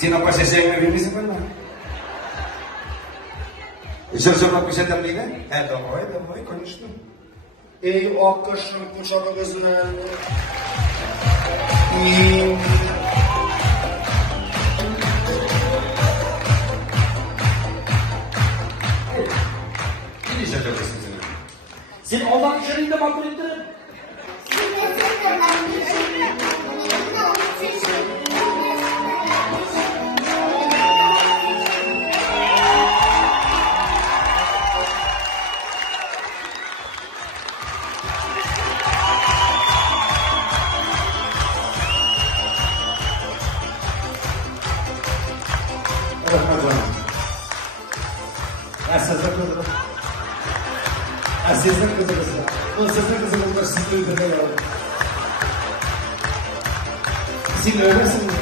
Sen apa sesengme bilmiyorsun bana. Çok bir şey demliğine? Давай, конечно. Ey akkaşın kucağı bezine. Ne iş yapacaksın sen? Sen Allah'ın şerriyle makbul ettirin. Sizin kızınız. Bu sizin kızınızlar sizi öldürmeye alır. Siz öylesiniz.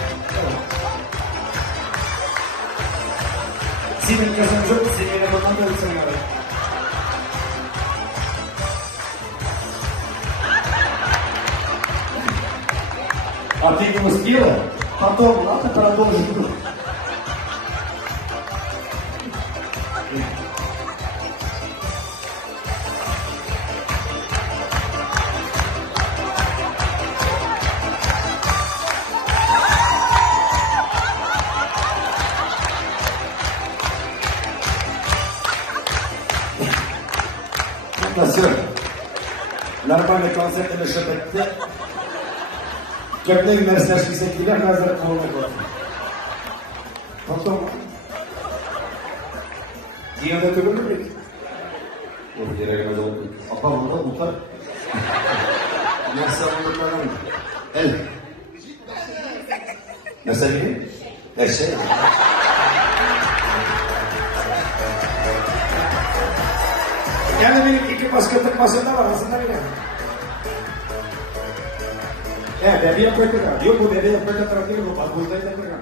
Senin kızın yok, senin elemandan da ölsün yani. А ты не успела? Потом надо продолжить. Все. Нормальный концерт или что-то. Köpleğin dersler çizekliler hazır koluna koydu. Потом. Diyada töbür mü? O yere gelmez oldu. Apa burada utar. Nasıl anlatmadan? El. Nasıl gibi? Her şey. Yani benim iki basketlik masada var aslında bile. Bebeğe koydular. Yok bu bebeğe koydular değil bu. Bak buradaydı koydular.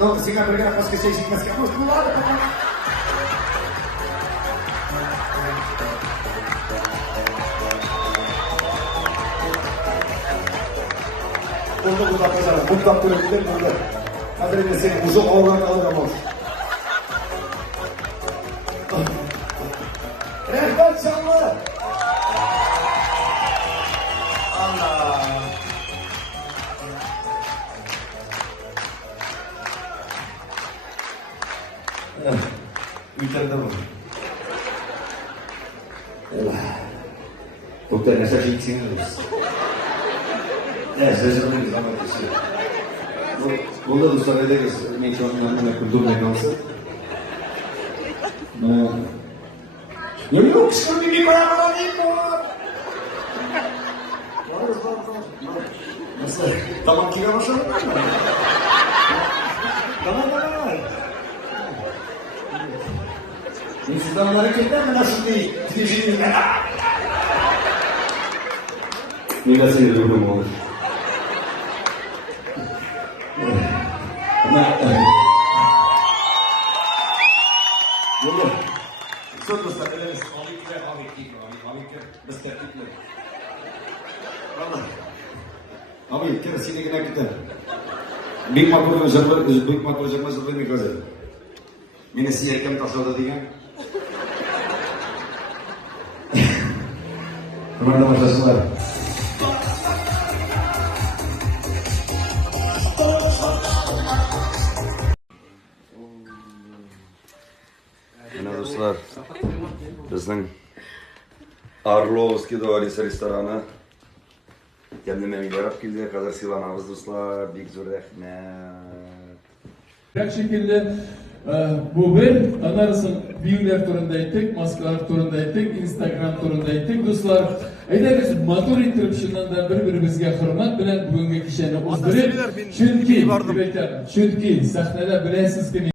No, siga perché pas che sei si caschiamo scuolato. Burada pazara, burada kulüpler burada. Adrede seni uzun oğlan alır ama. Rehber canlı. Allah. Ülkende var. Doktor ne saçı içsiniz? Ne sözümüz ama kişi. Bunda da sonra ederiz. Mekanlarına kulturna kalsa. Yok şimdi bir koyamadan değil mi? Nasıl? Tamam ki başlayalım mı? Tamam. Sizden hareketler mi nasıl değil? Neyse bir durum olur. Ama Yok. Çok müstakileriz. Avikler. Müstakiller. Abi kira sini kena kita. Big makro zaman sebelum kaza. Mina siarkan tasawuf tadi kan. Teman-teman sesuatu. Mana dostlar, bizning Arlovskiy Doris restorani kendime yarab keldi. Hozir siylanamiz dostlar. Bek zo'r rahmat. Bir şekilde bu bir anlarsın videolar turunda ettik, maskalar turunda ettik, Instagram turunda ettik. Dostlar, aytamiz motor interruption'dan da bir-birimizga hurmat bilan bugungi kishini o'zdirib, chunki sahnada bilasizki